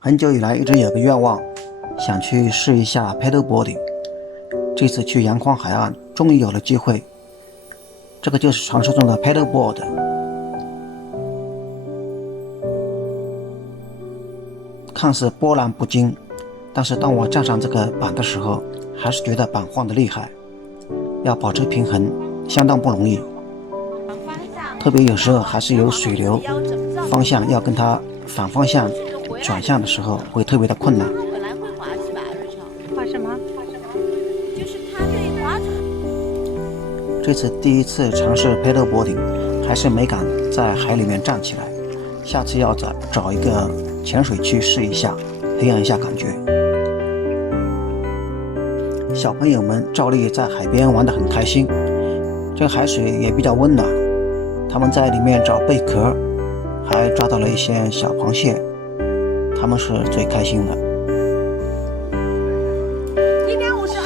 很久以来一直有个愿望，想去试一下 paddleboarding。这次去阳光海岸，终于有了机会。这个就是传说中的 paddleboard。看似波澜不惊，但是当我站上这个板的时候，还是觉得板晃得厉害，要保持平衡相当不容易。特别有时候还是有水流，方向要跟它反方向转向的时候会特别的困难。本来会滑是吧，瑞秋？滑什么？就是他对划船。这次第一次尝试 paddleboarding， 还是没敢在海里面站起来。下次要找一个浅水区试一下，培养一下感觉。小朋友们照例在海边玩得很开心，这个海水也比较温暖，他们在里面找贝壳，还抓到了一些小螃蟹，他们是最开心的。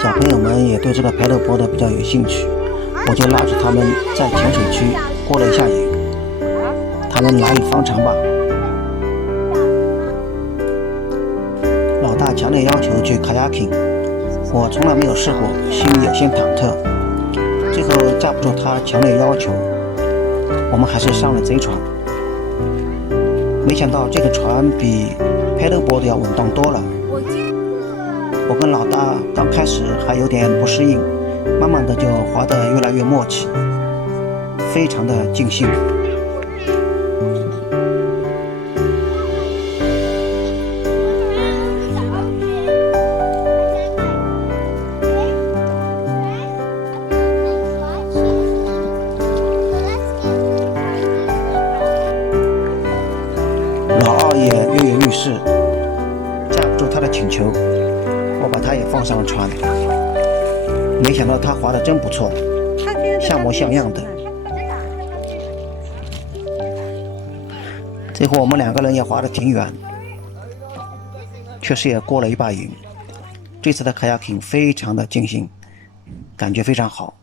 小朋友们也对这个 paddleboard 比较有兴趣，我就拉着他们在浅水区过了一下瘾，他们拿一方长吧。老大强烈要求去 kayaking， 我从来没有试过，心里有些忐忑。最后架不住他强烈要求，我们还是上了贼船。没想到这个船比 paddleboard 要稳当多了。我跟老大刚开始还有点不适应，慢慢的就滑得越来越默契，非常的尽兴。老二也跃跃欲试，架不住他的请求，我把他也放上了船。没想到他滑得真不错，像模像样的。最后我们两个人也滑得挺远，确实也过了一把瘾。这次的 kayaking 非常的尽兴，感觉非常好。